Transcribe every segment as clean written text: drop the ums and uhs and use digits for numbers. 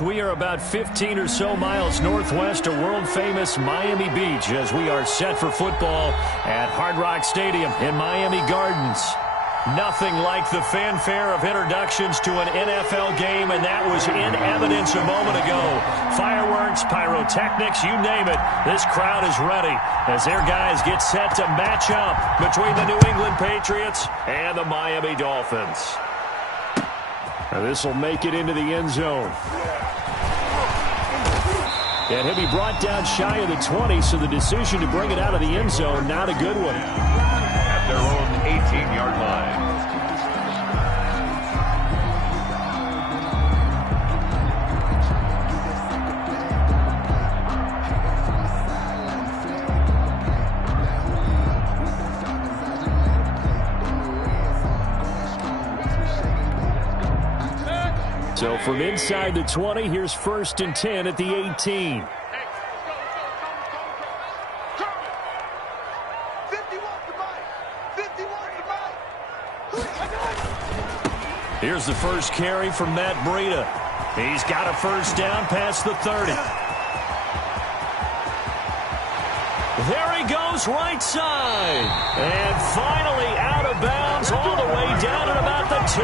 We are about 15 or so miles northwest of world-famous Miami Beach as we are set for football at Hard Rock Stadium in Miami Gardens. Nothing like the fanfare of introductions to an NFL game, and that was in evidence a moment ago. Fireworks, pyrotechnics, you name it. This crowd is ready as their guys get set to match up between the New England Patriots and the Miami Dolphins. Now this will make it into the end zone. And he'll be brought down shy of the 20, so the decision to bring it out of the end zone, not a good one. At their own 18-yard line. So from inside the 20, here's 1st and 10 at the 18. Here's the first carry from Matt Breida. He's got a first down past the 30. There he goes, right side. And finally out of bounds all the way down at about the 2.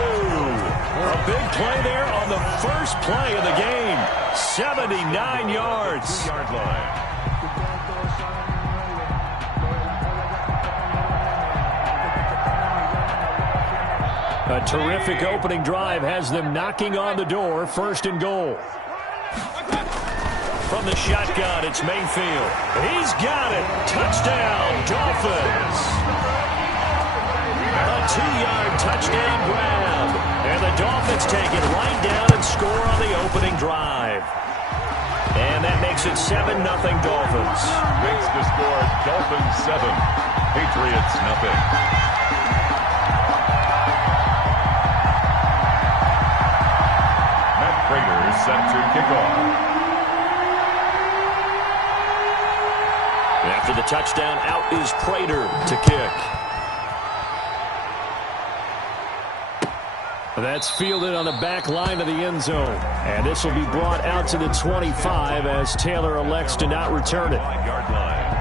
A big play there on the first play of the game. 79 yards. 2-yard line. A terrific opening drive has them knocking on the door. 1st and goal. From the shotgun, it's Mayfield. He's got it. Touchdown, Dolphins. A 2-yard touchdown grab. And the Dolphins take it right down and score on the opening drive. And that makes it 7-0 Dolphins. Makes the score Dolphins 7, Patriots 0. Prater set to kick off. After the touchdown, out is Prater to kick. That's fielded on the back line of the end zone. And this will be brought out to the 25 as Taylor elects to not return it. 5-yard line.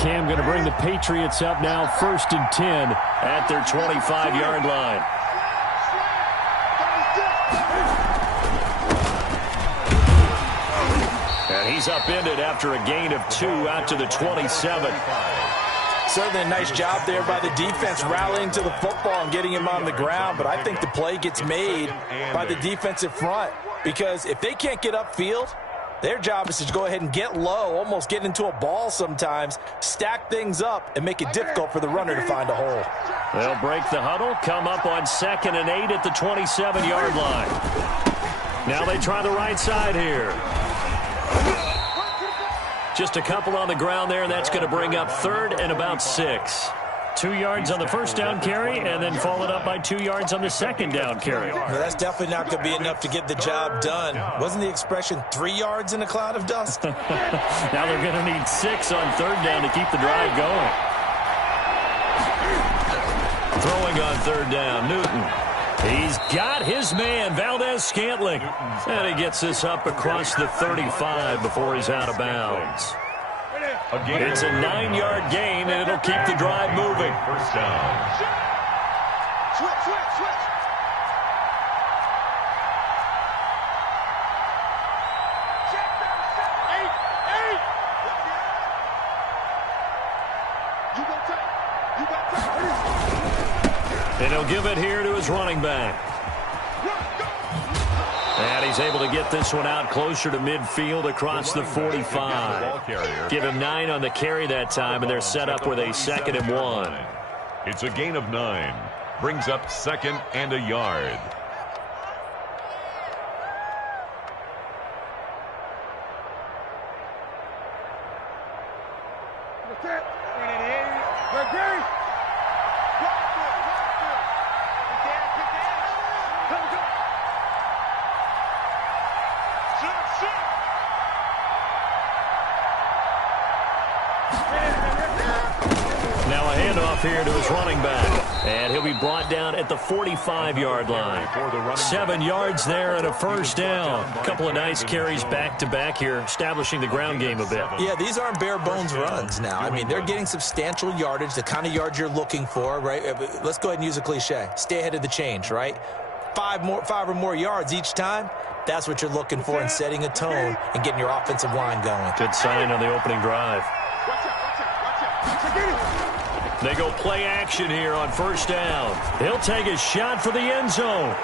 Cam going to bring the Patriots up now 1st and 10 at their 25-yard line. And he's upended after a gain of 2 out to the 27. Certainly a nice job there by the defense rallying to the football and getting him on the ground, but I think the play gets made by the defensive front because if they can't get upfield, their job is to go ahead and get low, almost get into a ball sometimes, stack things up, and make it difficult for the runner to find a hole. They'll break the huddle, come up on 2nd and 8 at the 27-yard line. Now they try the right side here. Just a couple on the ground there, and that's going to bring up 3rd and about 6. 2 yards on the first down carry, and then followed up by 2 yards on the second down carry. Well, that's definitely not going to be enough to get the job done. Wasn't the expression 3 yards in a cloud of dust? Now they're going to need 6 on 3rd down to keep the drive going. Throwing on 3rd down, Newton. He's got his man, Valdez-Scantling. And he gets this up across the 35 before he's out of bounds. It's a 9-yard gain, and it'll keep the drive moving. First down. Switch. And he'll give it here to his running back. And he's able to get this one out closer to midfield across the 45. Give him 9 on the carry that time, and they're set up with a 2nd and 1. It's a gain of 9. Brings up 2nd and a yard. Now a handoff here to his running back. And he'll be brought down at the 45-yard line. 7 yards there and a first down. A couple of nice carries back-to-back here, establishing the ground game a bit. Yeah, these aren't bare-bones runs now. I mean, they're getting substantial yardage, the kind of yards you're looking for, right? Let's go ahead and use a cliche. Stay ahead of the change, right? 5 or more yards each time. That's what you're looking for in setting a tone and getting your offensive line going. Good sign on the opening drive. They go play action here on first down. He'll take a shot for the end zone.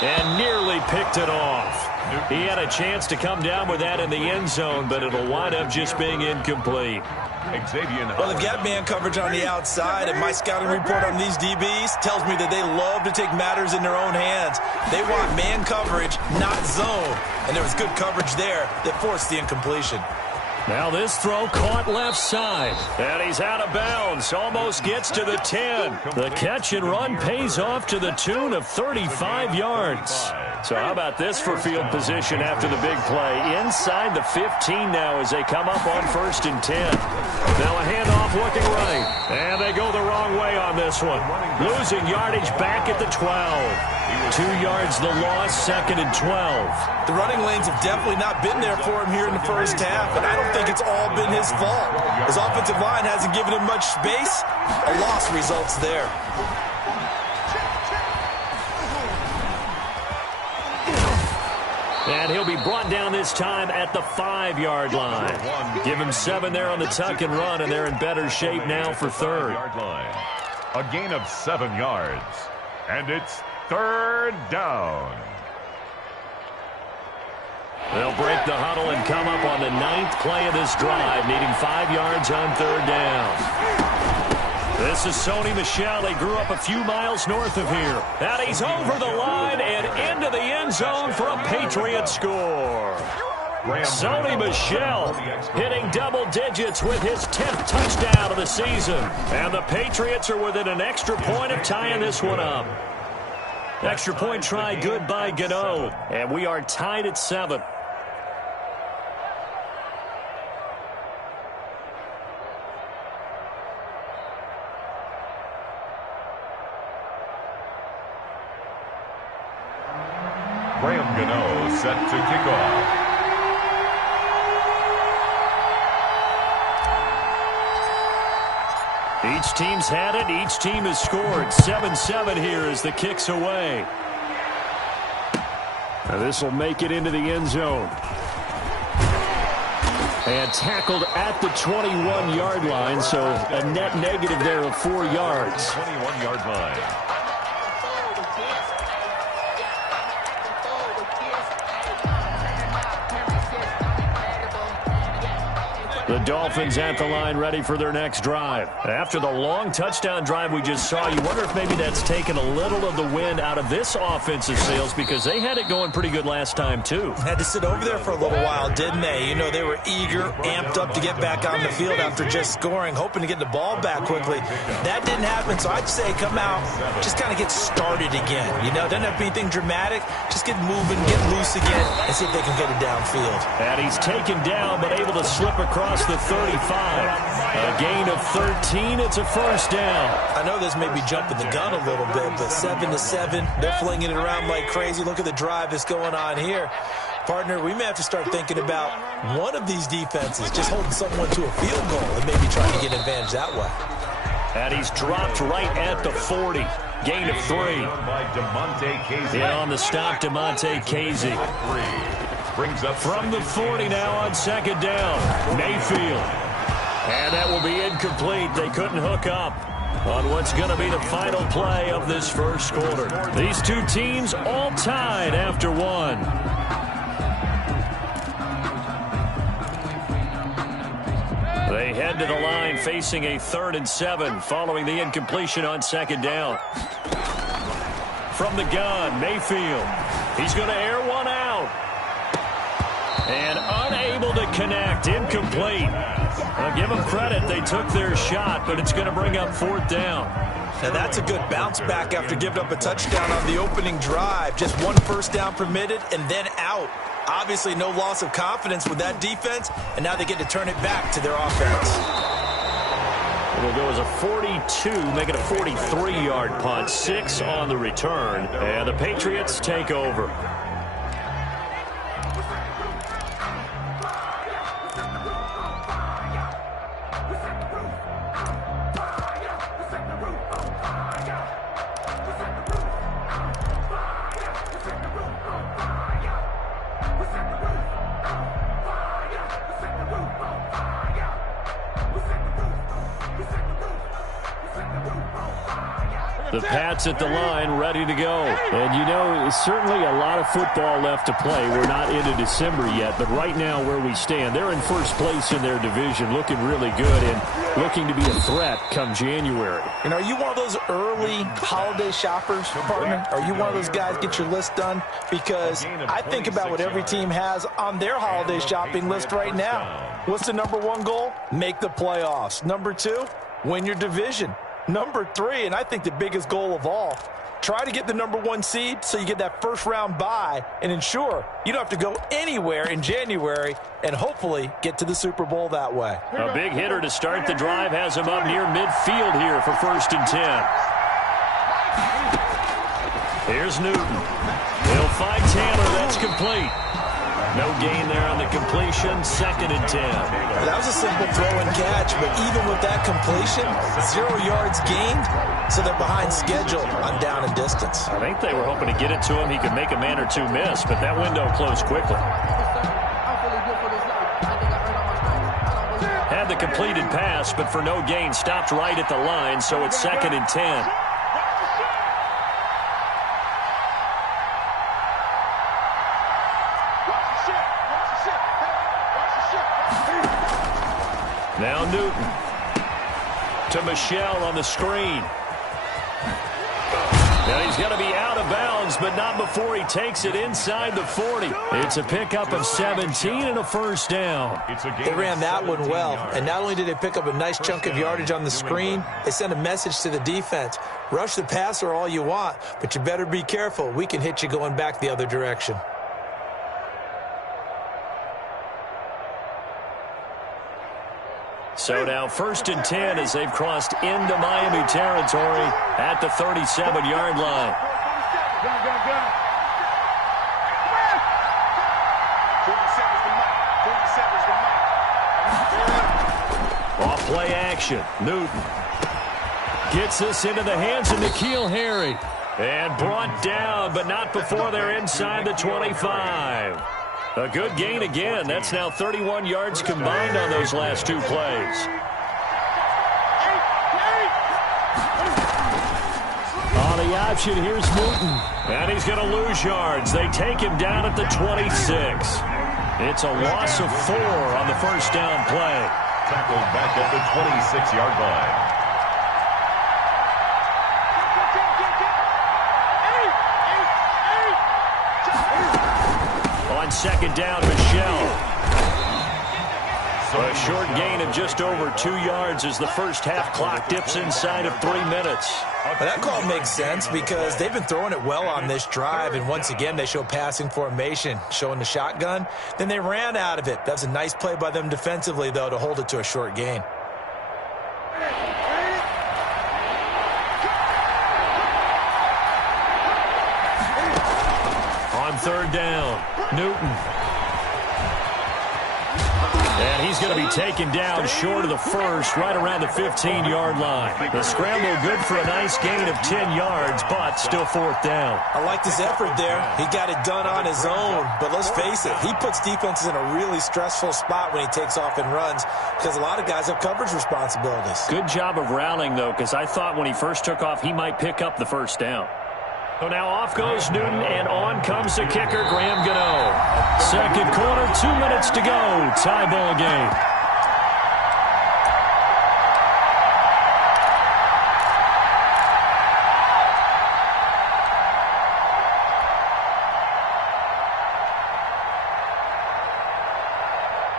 And nearly picked it off. He had a chance to come down with that in the end zone, but it'll wind up just being incomplete. Well, they've got man coverage on the outside, and my scouting report on these DBs tells me that they love to take matters in their own hands. They want man coverage, not zone. And there was good coverage there that forced the incompletion. Now this throw caught left side. And he's out of bounds. Almost gets to the 10. The catch and run pays off to the tune of 35 yards. So how about this for field position after the big play? Inside the 15 now as they come up on 1st and 10. Now a handoff looking right. And they go the wrong way on this one. Losing yardage back at the 12. 2 yards the loss, 2nd and 12. The running lanes have definitely not been there for him here in the first half, and I don't think it's all been his fault. His offensive line hasn't given him much space. A loss results there. And he'll be brought down this time at the 5-yard line. Give him 7 there on the tuck and run, and they're in better shape now for 3rd. A gain of 7 yards. And it's 3rd down. They'll break the huddle and come up on the 9th play of this drive, needing 5 yards on 3rd down. This is Sony Michel. He grew up a few miles north of here. And he's over the line and into the end zone for a Patriot score. Sony Michel hitting double digits with his 10th touchdown of the season. And the Patriots are within an extra point of tying this one up. Extra point try good by Gano. And we are tied at 7. Graham Gano set to kick off. Each team's had it. Each team has scored. 7-7 here as the kick's away. Now this will make it into the end zone. And tackled at the 21-yard line, so a net negative there of 4 yards. 21-yard line. The Dolphins at the line ready for their next drive. After the long touchdown drive we just saw, you wonder if maybe that's taken a little of the wind out of this offensive sails because they had it going pretty good last time too. Had to sit over there for a little while, didn't they? You know, they were eager, amped up to get back on the field after just scoring, hoping to get the ball back quickly. That didn't happen, so I'd say come out, just kind of get started again. You know, doesn't have to be anything dramatic. Just get moving, get loose again, and see if they can get it downfield. And he's taken down, but able to slip across the 35. A gain of 13. It's a first down. I know this may be jumping the gun a little bit, but 7-7, they're flinging it around like crazy. Look at the drive that's going on here. Partner, we may have to start thinking about one of these defenses just holding someone to a field goal and maybe trying to get an advantage that way. And he's dropped right at the 40. Gain of 3. In on the stop, DeMonte Casey. Brings up from the 40 now on 2nd down. Mayfield. And that will be incomplete. They couldn't hook up on what's going to be the final play of this first quarter. These two teams all tied after 1. They head to the line facing a 3rd and 7 following the incompletion on 2nd down. From the gun, Mayfield. He's going to air one out. And unable to connect. Incomplete. I'll give them credit. They took their shot, but it's going to bring up 4th down. Now that's a good bounce back after giving up a touchdown on the opening drive. Just 1 first down permitted and then out. Obviously, no loss of confidence with that defense, and now they get to turn it back to their offense. It'll go as a 42, make it a 43-yard punt, 6 on the return, and the Patriots take over. The Pats at the line, ready to go. And, you know, certainly a lot of football left to play. We're not into December yet, but right now where we stand, they're in first place in their division, looking really good and looking to be a threat come January. And are you one of those early holiday shoppers, partner? Are you one of those guys get your list done? Because I think about what every team has on their holiday shopping list right now. What's the number one goal? Make the playoffs. Number 2, win your division. Number 3, and I think the biggest goal of all, try to get the number 1 seed so you get that first-round bye and ensure you don't have to go anywhere in January and hopefully get to the Super Bowl that way. A big hitter to start the drive has him up near midfield here for 1st and 10. Here's Newton. He'll find Taylor. That's complete. No gain there on the completion, 2nd and 10. That was a simple throw and catch, but even with that completion, 0 yards gained, so they're behind schedule on down and distance. I think they were hoping to get it to him. He could make a man or two miss, but that window closed quickly. Had the completed pass, but for no gain, stopped right at the line, so it's 2nd and 10. Now Newton to Michelle on the screen. Now he's going to be out of bounds, but not before he takes it inside the 40. It's a pickup of 17 and a first down. They ran that one well, and not only did they pick up a nice chunk of yardage on the screen, they sent a message to the defense. Rush the passer all you want, but you better be careful. We can hit you going back the other direction. So now 1st and 10 as they've crossed into Miami territory at the 37-yard line. Off play action. Newton gets this into the hands of N'Keal Harry. And brought down, but not before they're inside the 25. A good gain again. That's now 31 yards combined on those last 2 plays. On the option, here's Newton. And he's going to lose yards. They take him down at the 26. It's a loss of 4 on the first down play. Tackled back at the 26-yard line. On 2nd down, Michelle. A short gain of just over 2 yards as the first half clock dips inside of 3 minutes. Well, that call makes sense because they've been throwing it well on this drive, and once again they show passing formation, showing the shotgun. Then they ran out of it. That's a nice play by them defensively, though, to hold it to a short gain. On 3rd down, Newton. And he's going to be taken down short of the first, right around the 15-yard line. The scramble good for a nice gain of 10 yards, but still 4th down. I liked his effort there. He got it done on his own, but let's face it, he puts defenses in a really stressful spot when he takes off and runs because a lot of guys have coverage responsibilities. Good job of rallying, though, because I thought when he first took off, he might pick up the first down. So now off goes Newton, and on comes the kicker, Graham Gano. 2nd quarter, 2 minutes to go. Tie ball game.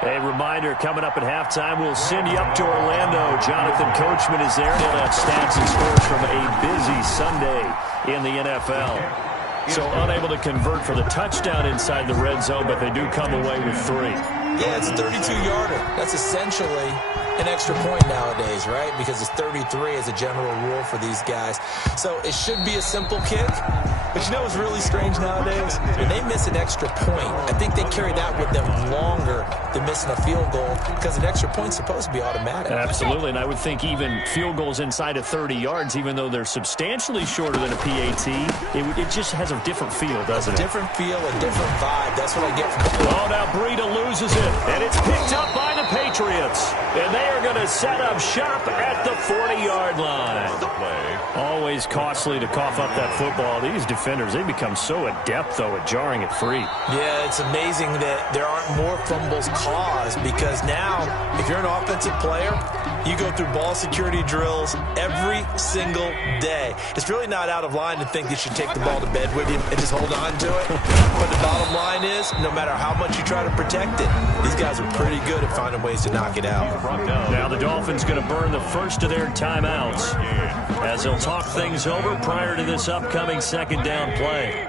A reminder, coming up at halftime, we'll send you up to Orlando. Jonathan Coachman is there. He'll have stats and scores from a busy Sunday in the NFL. So unable to convert for the touchdown inside the red zone, but they do come away with 3. Yeah, it's a 32-yarder. That's essentially an extra point nowadays, right? Because it's 33 as a general rule for these guys. So it should be a simple kick. But you know what's really strange nowadays? When they miss an extra point, I think they carry that with them longer than missing a field goal because an extra point's supposed to be automatic. Absolutely, and I would think even field goals inside of 30 yards, even though they're substantially shorter than a PAT, it just has a different feel, doesn't it? A different feel, a different vibe. That's what I get from it. Oh, now Breida loses it, and it's picked up by the Patriots. And they are going to set up shop at the 40-yard line. Always costly to cough up that football. These defenders, they become so adept, though, at jarring it free. Yeah, it's amazing that there aren't more fumbles caused because now, if you're an offensive player, you go through ball security drills every single day. It's really not out of line to think you should take the ball to bed with you and just hold on to it. But the bottom line is, no matter how much you try to protect it, these guys are pretty good at finding ways to knock it out. Now the Dolphins going to burn the first of their timeouts as they'll talk things over prior to this upcoming second down play.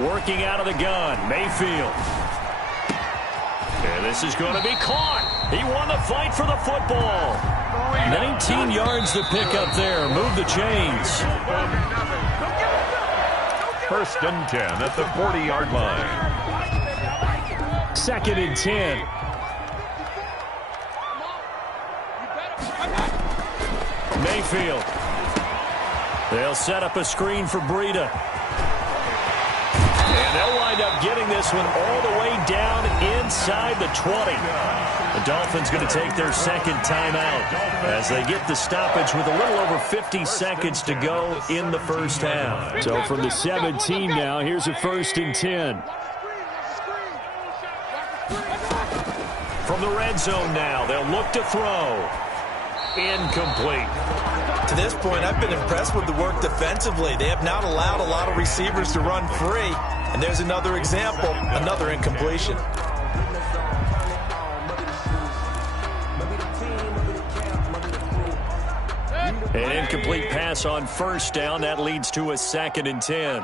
Working out of the gun, Mayfield. And this is going to be caught. He won the fight for the football. 19 yards to pick up there. Move the chains. First and 10 at the 40-yard line. Second and 10. Mayfield. They'll set up a screen for Breida. And they'll wind up getting this one all the way down inside the 20. The Dolphins going to take their second timeout as they get the stoppage with a little over 50 seconds to go in the first half. So from the 17 now, here's a first and 10. From the red zone now, they'll look to throw. Incomplete. To this point, I've been impressed with the work defensively. They have not allowed a lot of receivers to run free. And there's another example, another incompletion. An incomplete pass on first down. That leads to a second and 10.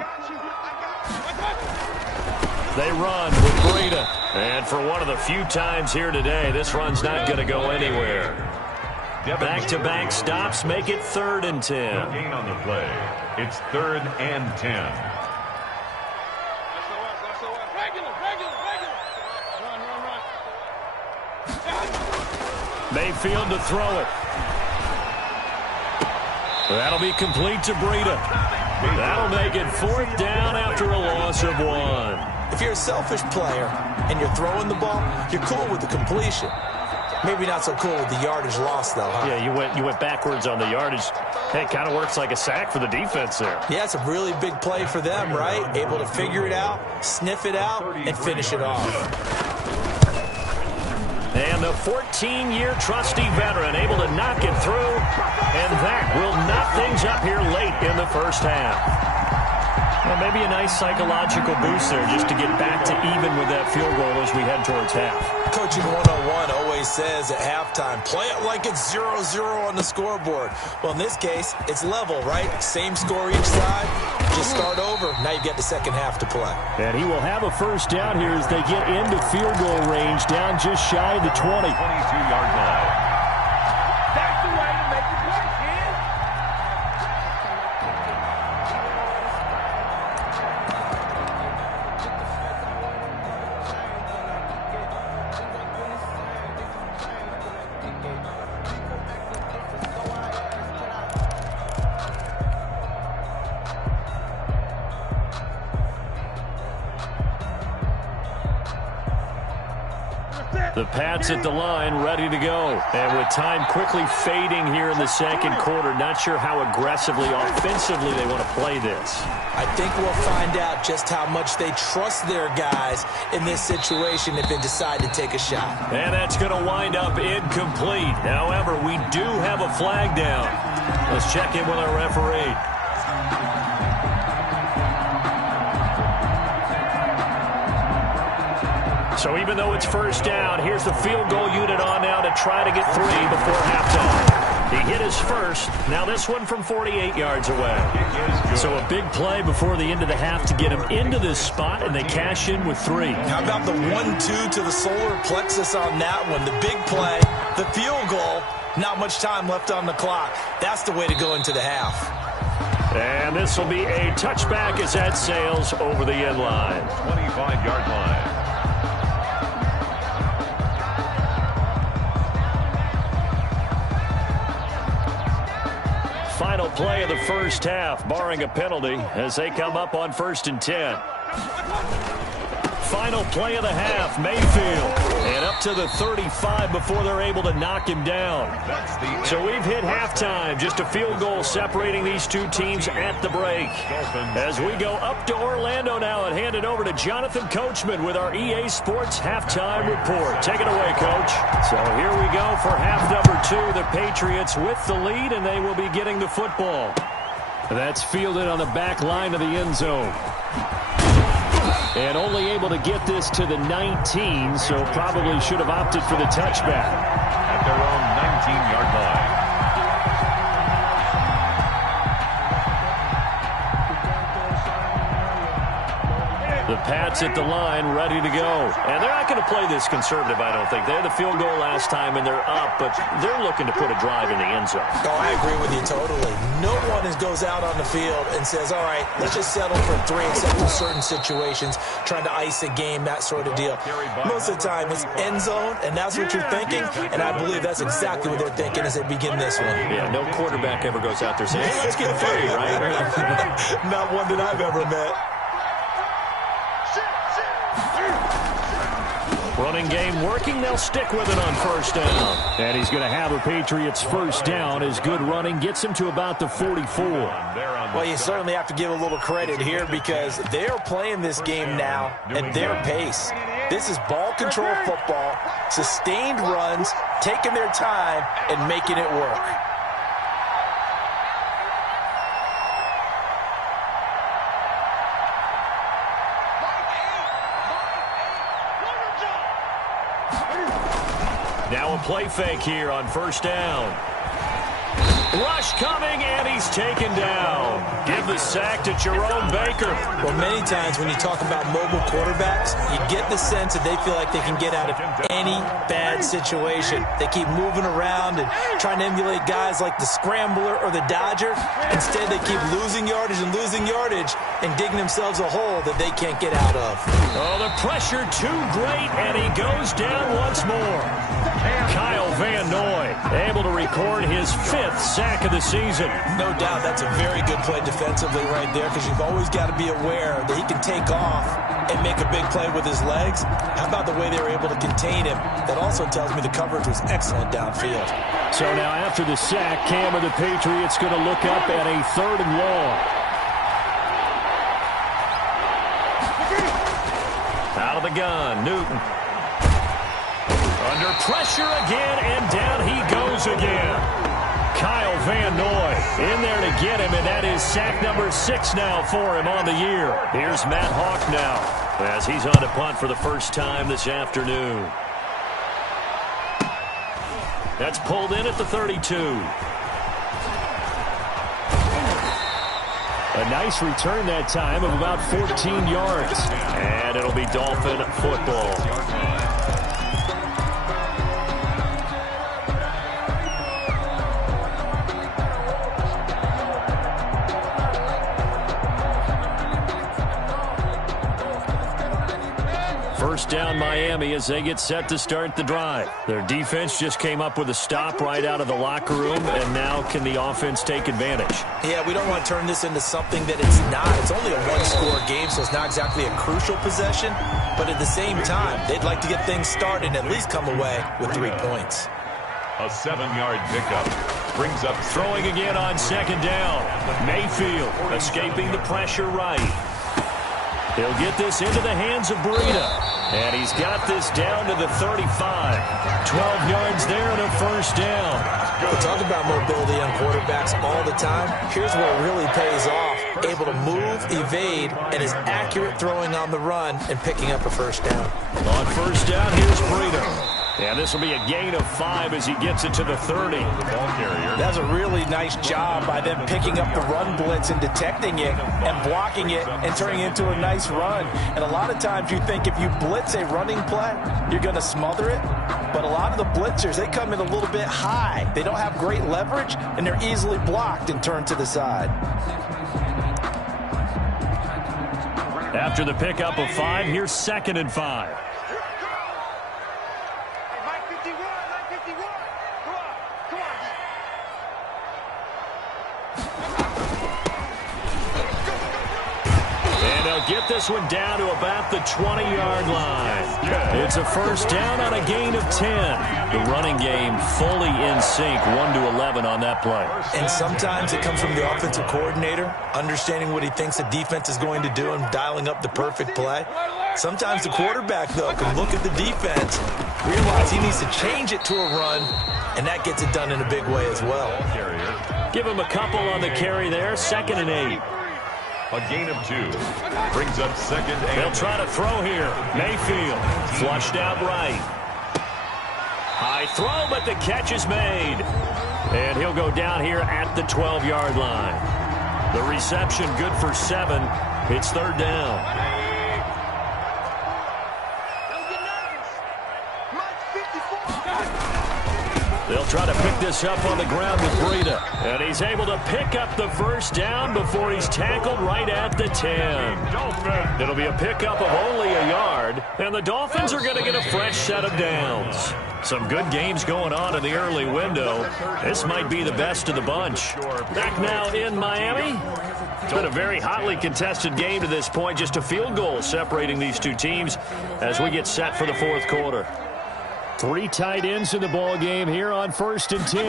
They run with Breida. And for one of the few times here today, this run's not going to go anywhere. Back-to-back stops make it 3rd and 10. Gain on the play. It's 3rd and 10. Mayfield to throw it. That'll be complete to Breida. That'll make it 4th down after a loss of 1. If you're a selfish player and you're throwing the ball, you're cool with the completion. Maybe not so cool with the yardage loss, though, huh? Yeah, you went backwards on the yardage. Hey, it kind of works like a sack for the defense there. Yeah, it's a really big play for them, right? Able to figure it out, sniff it out, and finish it off. And the 14-year trusty veteran able to knock it through, and that will knock things up here late in the first half. Well, maybe a nice psychological boost there just to get back to even with that field goal as we head towards half. Coaching 101 always says at halftime, play it like it's 0-0 on the scoreboard. Well, in this case, it's level, right? Same score each side. Just start over. Now you get the second half to play. And he will have a first down here as they get into field goal range down just shy of the 20. 22-yard line. That's the way to make the play, kid. The Pats at the line, ready to go. And with time quickly fading here in the second quarter, not sure how aggressively, offensively they want to play this. I think we'll find out just how much they trust their guys in this situation if they decide to take a shot. And that's going to wind up incomplete. However, we do have a flag down. Let's check in with our referee. So even though it's first down, here's the field goal unit on now to try to get 3 before halftime. He hit his first. Now this one from 48 yards away. So a big play before the end of the half to get him into this spot, and they cash in with 3. How about the 1-2 to the solar plexus on that one? The big play, the field goal, not much time left on the clock. That's the way to go into the half. And this will be a touchback as that sails over the end line. 25-yard line. Final play of the first half, barring a penalty, as they come up on 1st and 10. Final play of the half, Mayfield. And up to the 35 before they're able to knock him down. So we've hit halftime. Just a field goal separating these two teams at the break. As we go up to Orlando now and hand it over to Jonathan Coachman with our EA Sports Halftime Report. Take it away, Coach. So here we go for half number 2. The Patriots with the lead, and they will be getting the football. That's fielded on the back line of the end zone. And only able to get this to the 19, so probably should have opted for the touchback. At their own 19-yard line. The Pats at the line, ready to go. And they're not going to play this conservative, I don't think. They had the field goal last time, and they're up, but they're looking to put a drive in the end zone. Oh, I agree with you totally. No one goes out on the field and says, all right, let's just settle for 3 except in certain situations, trying to ice a game, that sort of deal. Most of the time, it's end zone, and that's what you're thinking, and I believe that's exactly what they're thinking as they begin this one. Yeah, no quarterback ever goes out there saying, hey, let's get 30, right? Not one that I've ever met. Running game working. They'll stick with it on 1st down. And he's going to have a Patriots 1st down. His good running gets him to about the 44. Well, you certainly have to give a little credit here because they're playing this game now at their pace. This is ball control football, sustained runs, taking their time, and making it work. Now a play fake here on 1st down. Rush coming, and he's taken down. Give the sack to Jerome Baker. Well, many times when you talk about mobile quarterbacks, you get the sense that they feel like they can get out of any bad situation. They keep moving around and trying to emulate guys like the Scrambler or the Dodger. Instead, they keep losing yardage and digging themselves a hole that they can't get out of. Oh, the pressure too great, and he goes down once more. Kyle Van Noy able to record his 5th sack of the season. No doubt that's a very good play defensively right there because you've always got to be aware that he can take off and make a big play with his legs. How about the way they were able to contain him? That also tells me the coverage was excellent downfield. So now after the sack, Cam of the Patriots going to look up at a 3rd and long. Out of the gun, Newton. Under pressure again, and down he goes again. Kyle Van Noy in there to get him, and that is sack number 6 now for him on the year. Here's Matt Hawk now as he's on to punt for the first time this afternoon. That's pulled in at the 32. A nice return that time of about 14 yards. And it'll be Dolphin football. First down Miami as they get set to start the drive. Their defense just came up with a stop right out of the locker room, and now can the offense take advantage? Yeah, we don't want to turn this into something that it's not. It's only a one-score game, so it's not exactly a crucial possession. But at the same time, they'd like to get things started and at least come away with 3 points. A 7-yard pickup brings up throwing again on 2nd down. Mayfield escaping the pressure right. He'll get this into the hands of Breida. And he's got this down to the 35. 12 yards there and a 1st down. We talk about mobility on quarterbacks all the time. Here's where it really pays off. Able to move, evade, and is accurate throwing on the run and picking up a first down. On first down, here's Breida. And this will be a gain of 5 as he gets it to the 30. The ball carrier. That's a really nice job by them picking up the run blitz and detecting it and blocking it and turning it into a nice run. And a lot of times you think if you blitz a running play, you're going to smother it. But a lot of the blitzers, they come in a little bit high. They don't have great leverage, and they're easily blocked and turned to the side. After the pickup of 5, here's 2nd and 5. Get this one down to about the 20-yard line. It's a first down on a gain of 10. The running game fully in sync, 1-11 on that play. And sometimes it comes from the offensive coordinator, understanding what he thinks the defense is going to do and dialing up the perfect play. Sometimes the quarterback, though, can look at the defense, realize he needs to change it to a run, and that gets it done in a big way as well. Give him a couple on the carry there, 2nd and 8. A gain of 2. Brings up 2nd and... They'll try to throw here. Mayfield flushed out right. High throw, but the catch is made. And he'll go down here at the 12-yard line. The reception good for 7. It's 3rd down. They'll try to pick this up on the ground with Breida. And he's able to pick up the first down before he's tackled right at the 10. It'll be a pickup of only a yard. And the Dolphins are going to get a fresh set of downs. Some good games going on in the early window. This might be the best of the bunch. Back now in Miami. It's been a very hotly contested game to this point. Just a field goal separating these two teams as we get set for the 4th quarter. 3 tight ends in the ball game here on 1st and 10.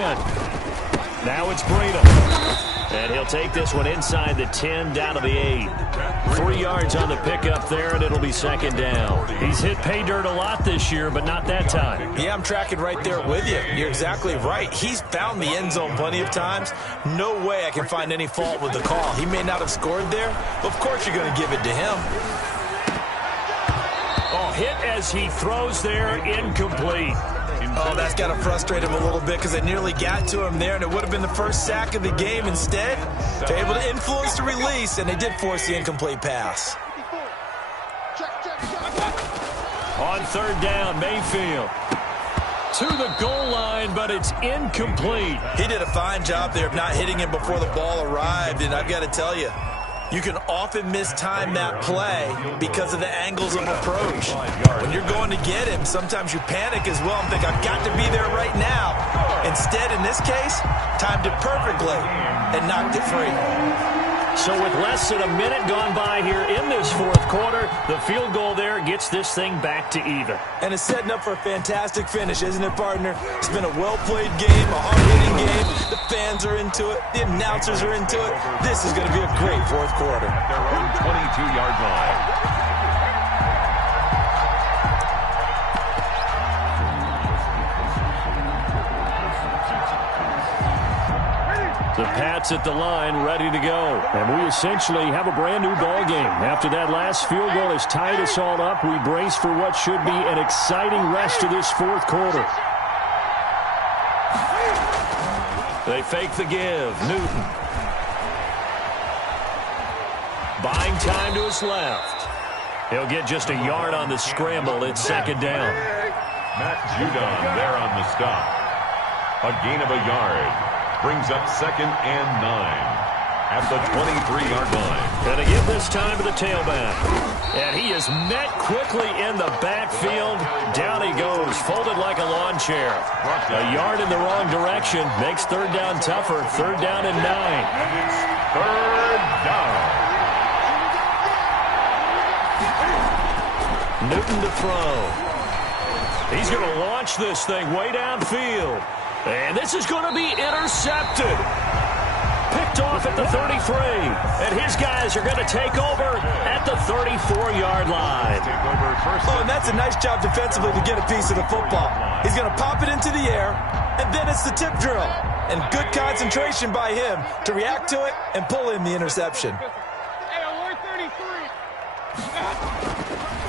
Now it's Breida. And he'll take this one inside the 10 down to the 8. 3 yards on the pickup there, and it'll be 2nd down. He's hit pay dirt a lot this year, but not that time. Yeah, I'm tracking right there with you. You're exactly right. He's found the end zone plenty of times. No way I can find any fault with the call. He may not have scored there, but of course you're going to give it to him. Hit as he throws there, incomplete. Oh, that's got to frustrate him a little bit because they nearly got to him there, and it would have been the first sack of the game. Instead, they're able to influence the release, and they did force the incomplete pass. On 3rd down, Mayfield to the goal line, but it's incomplete. He did a fine job there of not hitting him before the ball arrived, and I've got to tell you, you can often mistime that play because of the angles of approach. When you're going to get him, sometimes you panic as well and think, I've got to be there right now. Instead, in this case, timed it perfectly and knocked it free. So with less than a minute gone by here in this 4th quarter, the field goal there gets this thing back to even. And it's setting up for a fantastic finish, isn't it, partner? It's been a well-played game, a hard-hitting game. The fans are into it. The announcers are into it. This is going to be a great 4th quarter. At their own 22-yard line. The Pats at the line, ready to go. And we essentially have a brand-new ball game. After that last field goal has tied us all up, we brace for what should be an exciting rest of this 4th quarter. They fake the give. Newton. Buying time to his left. He'll get just a yard on the scramble. It's 2nd down. Matt Judon there on the stop. A gain of a yard. Brings up 2nd and 9 at the 23-yard line. Gonna give this time to the tailback. And he is met quickly in the backfield. Down he goes, folded like a lawn chair. A yard in the wrong direction makes 3rd down tougher. 3rd down and 9. And it's 3rd down. Newton to throw. He's going to launch this thing way downfield. And this is going to be intercepted. Picked off at the 33. And his guys are going to take over at the 34-yard line. Oh, and that's a nice job defensively to get a piece of the football. He's going to pop it into the air, And then it's the tip drill. And good concentration by him to react to it and pull in the interception.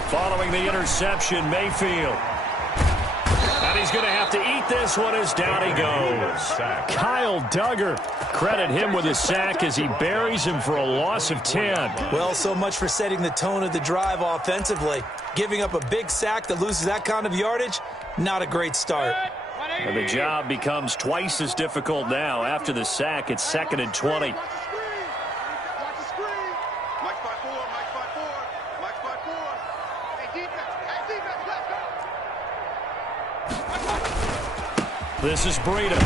Following the interception, Mayfield. And he's going to have to eat this one as down he goes. Kyle Duggar. Credit him with a sack as he buries him for a loss of 10. Well, so much for setting the tone of the drive offensively. Giving up a big sack that loses that kind of yardage, not a great start. And the job becomes twice as difficult now. After the sack, it's 2nd and 20. This is Breida.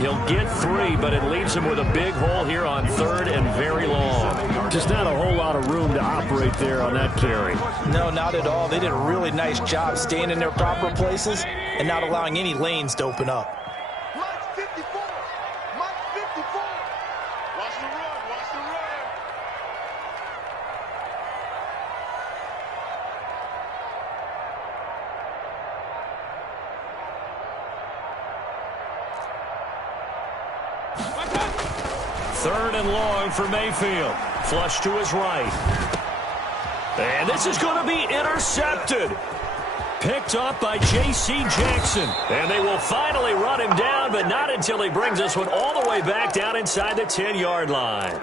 He'll get 3, but it leaves him with a big hole here on 3rd and very long. Just not a whole lot of room to operate there on that carry. No, not at all. They did a really nice job staying in their proper places and not allowing any lanes to open up. Mike 54. Mike 54. Watch the run. Watch the run. Third and long for Mayfield. Flush to his right. And this is going to be intercepted. Picked up by J.C. Jackson. And they will finally run him down, but not until he brings this one all the way back down inside the 10-yard line.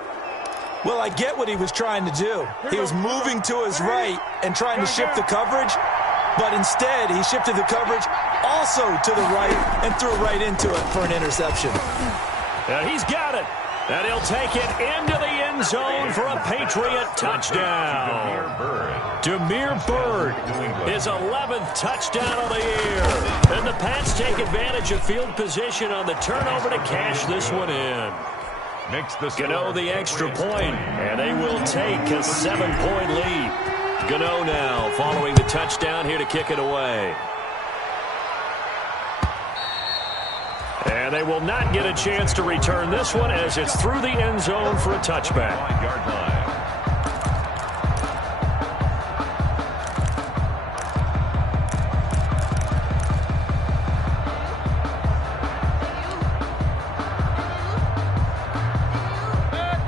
Well, I get what he was trying to do. He was moving to his right and trying to shift the coverage, but instead he shifted the coverage also to the right and threw right into it for an interception. And he's got it. And he'll take it into the end zone for a Patriot touchdown. Damiere Byrd, his 11th touchdown of the year. And the Pats take advantage of field position on the turnover to cash this one in. Gano the extra point, and they will take a 7-point lead. Gano now following the touchdown here to kick it away. And they will not get a chance to return this one as it's through the end zone for a touchback.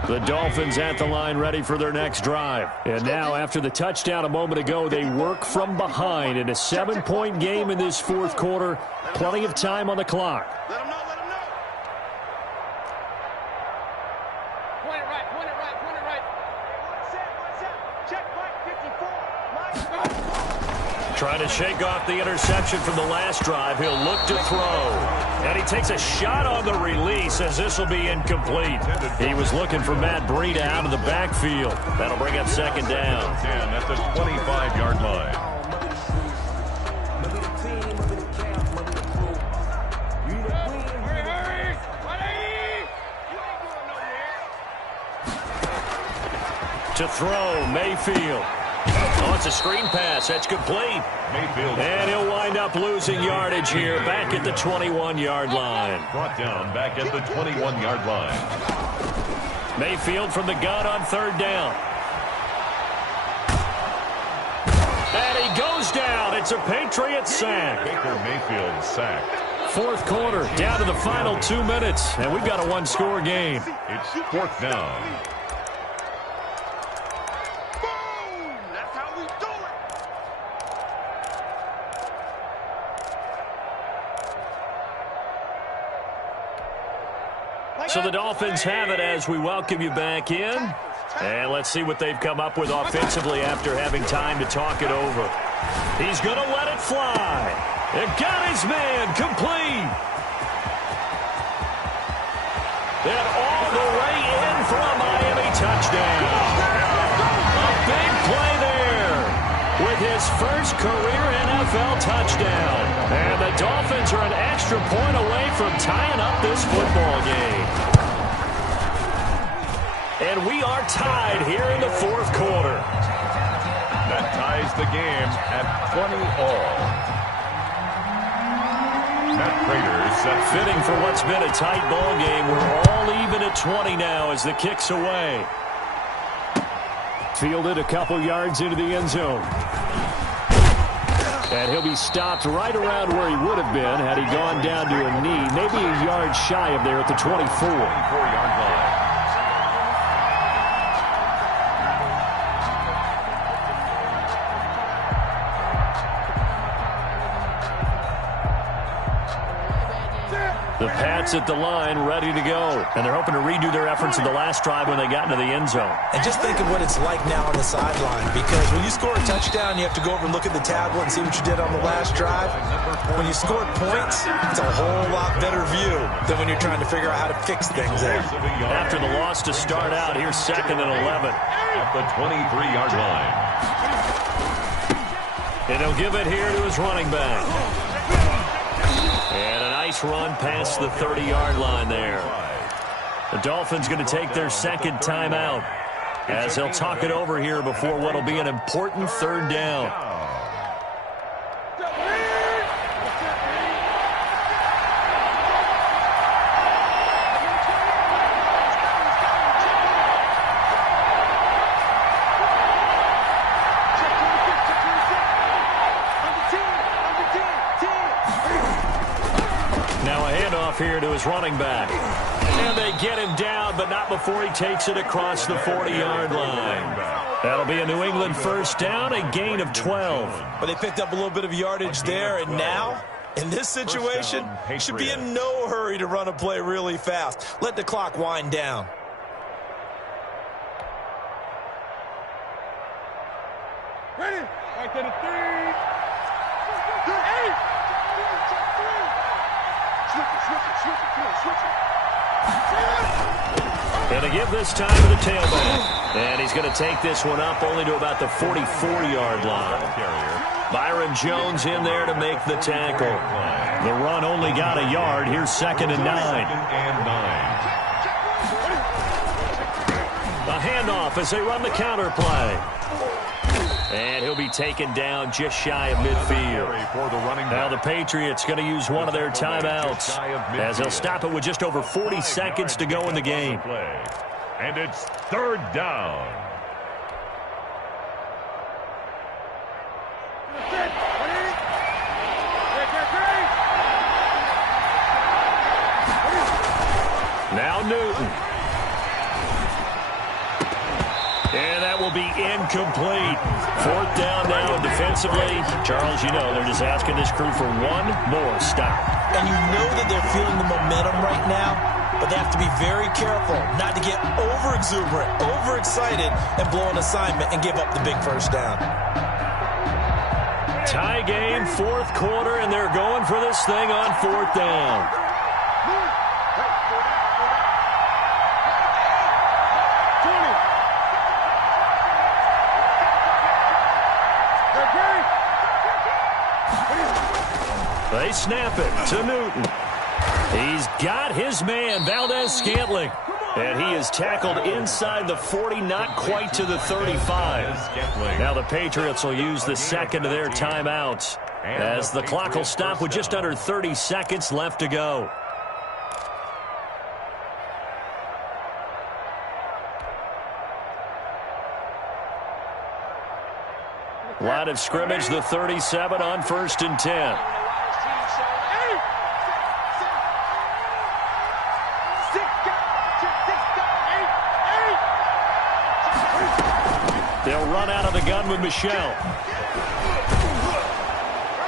The Dolphins at the line ready for their next drive. And now after the touchdown a moment ago, they work from behind in a 7-point game in this fourth quarter. Plenty of time on the clock. Let him know. Let him know. Point it right. Point it right. Point it right. One set. Check Mike 54. Trying to shake off the interception from the last drive. He'll look to throw. And he takes a shot on the release as this will be incomplete. He was looking for Matt Breida out of the backfield. That'll bring up 2nd down. At the 25-yard line. To throw, Mayfield. Oh, it's a screen pass. That's complete. Mayfield. And he'll wind up losing yardage here back at the 21-yard line. Brought down back at the 21-yard line. Mayfield from the gun on 3rd down. And he goes down. It's a Patriot sack. Baker Mayfield sacked. Fourth quarter, down to the final 2 minutes. And we've got a one-score game. It's 4th down. So the Dolphins have it as we welcome you back in. And let's see what they've come up with offensively after having time to talk it over. He's going to let it fly. And got his man complete. And all the way in for a Miami touchdown. A big play there with his first career NFL touchdown. And the Dolphins are an extra point away from tying up this football game. And we are tied here in the fourth quarter. That ties the game at 20-all. Matt Prater set. Fitting for what's been a tight ball game. We're all even at 20 now as the kick's away. Fielded a couple yards into the end zone. And he'll be stopped right around where he would have been had he gone down to a knee, maybe a yard shy of there at the 24. 24-yard line. The Pats at the line, ready to go. And they're hoping to redo their efforts in the last drive when they got into the end zone. And just think of what it's like now on the sideline, because when you score a touchdown, you have to go over and look at the tablet and see what you did on the last drive. When you score points, it's a whole lot better view than when you're trying to figure out how to fix things there. After the loss to start out, here's 2nd and 11. At the 23-yard line. And he'll give it here to his running back. And a nice run past the 30-yard line there. The Dolphins going to take their second timeout as they'll talk it over here before what will be an important 3rd down. Here to his running back. And they get him down, but not before he takes it across the 40-yard line. That'll be a New England 1st down, a gain of 12. But they picked up a little bit of yardage there, and now, in this situation, should be in no hurry to run a play really fast. Let the clock wind down. Ready? Right to the 3. And to give this time to the tailback. And he's going to take this one up only to about the 44-yard line. Byron Jones in there to make the tackle. The run only got a yard. Here's 2nd and 9. A handoff as they run the counter play. And he'll be taken down just shy of midfield. Now the Patriots going to use one of their timeouts as they'll stop it with just over 40 seconds to go in the game. And it's 3rd down. Now Newton. And that will be incomplete. 4th down now defensively. Charles, you know, they're just asking this crew for one more stop. And you know that they're feeling the momentum right now, but they have to be very careful not to get over-exuberant, overexcited, and blow an assignment and give up the big 1st down. Tie game, 4th quarter, and they're going for this thing on 4th down. They snap it to Newton. He's got his man, Valdez-Scantling. And he is tackled inside the 40, not quite to the 35. Now the Patriots will use the 2nd of their timeouts as the clock will stop with just under 30 seconds left to go. Line of scrimmage, the 37 on 1st and 10. They'll run out of the gun with Michel.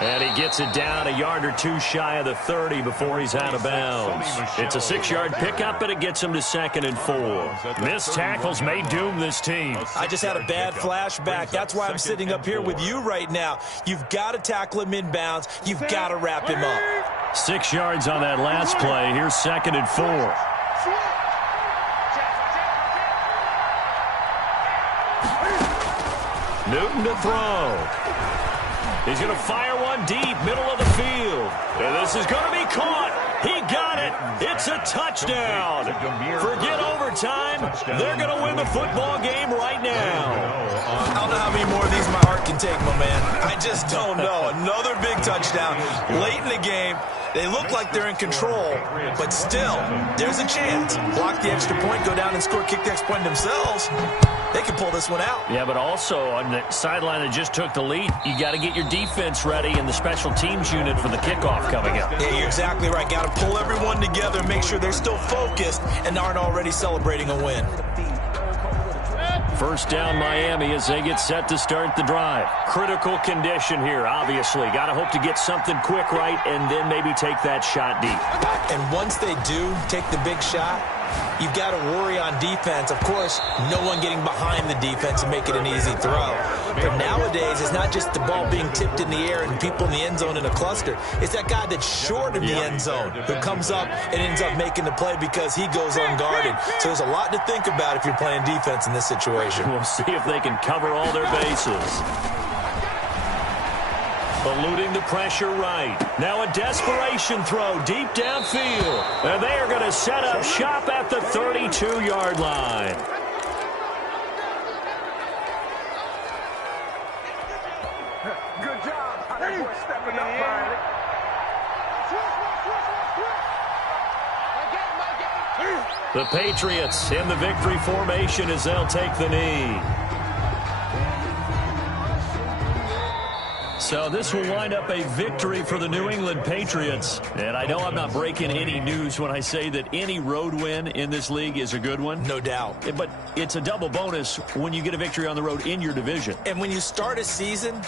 And he gets it down a yard or two shy of the 30 before he's out of bounds. It's a 6-yard pickup, but it gets him to 2nd and 4. Missed tackles may doom this team. I just had a bad flashback. That's why I'm sitting up here with you right now. You've got to tackle him inbounds. You've got to wrap him up. 6 yards on that last play. Here's 2nd and 4. Newton to throw. He's going to fire one deep, middle of the field. And this is going to be caught. He got it. It's a touchdown. Forget overtime. They're going to win the football game right now. I don't know how many more of these my heart can take, my man. I just don't know. Another big touchdown late in the game. They look like they're in control, but still, there's a chance. Block the extra point, go down and score, kick the extra point themselves. They can pull this one out. Yeah, but also on the sideline that just took the lead, you got to get your defense ready and the special teams unit for the kickoff coming up. Yeah, you're exactly right. Got to pull everyone together and make sure they're still focused and aren't already celebrating a win. First down, Miami, as they get set to start the drive. Critical condition here, obviously. Got to hope to get something quick right and then maybe take that shot deep. And once they do take the big shot, you've got to worry on defense. Of course, no one getting behind the defense and make it an easy throw. But nowadays, it's not just the ball being tipped in the air and people in the end zone in a cluster. It's that guy that's short of the end zone who comes up and ends up making the play because he goes unguarded. So there's a lot to think about if you're playing defense in this situation. We'll see if they can cover all their bases. Eluding the pressure right. Now a desperation throw deep downfield. And they are going to set up shop at the 32-yard line. Good job. Stepping up, Riley. The Patriots in the victory formation as they'll take the knee. So this will wind up a victory for the New England Patriots. And I know I'm not breaking any news when I say that any road win in this league is a good one. No doubt. But it's a double bonus when you get a victory on the road in your division. And when you start a season,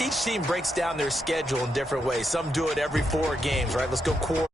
each team breaks down their schedule in different ways. Some do it every 4 games, right? Let's go quarter.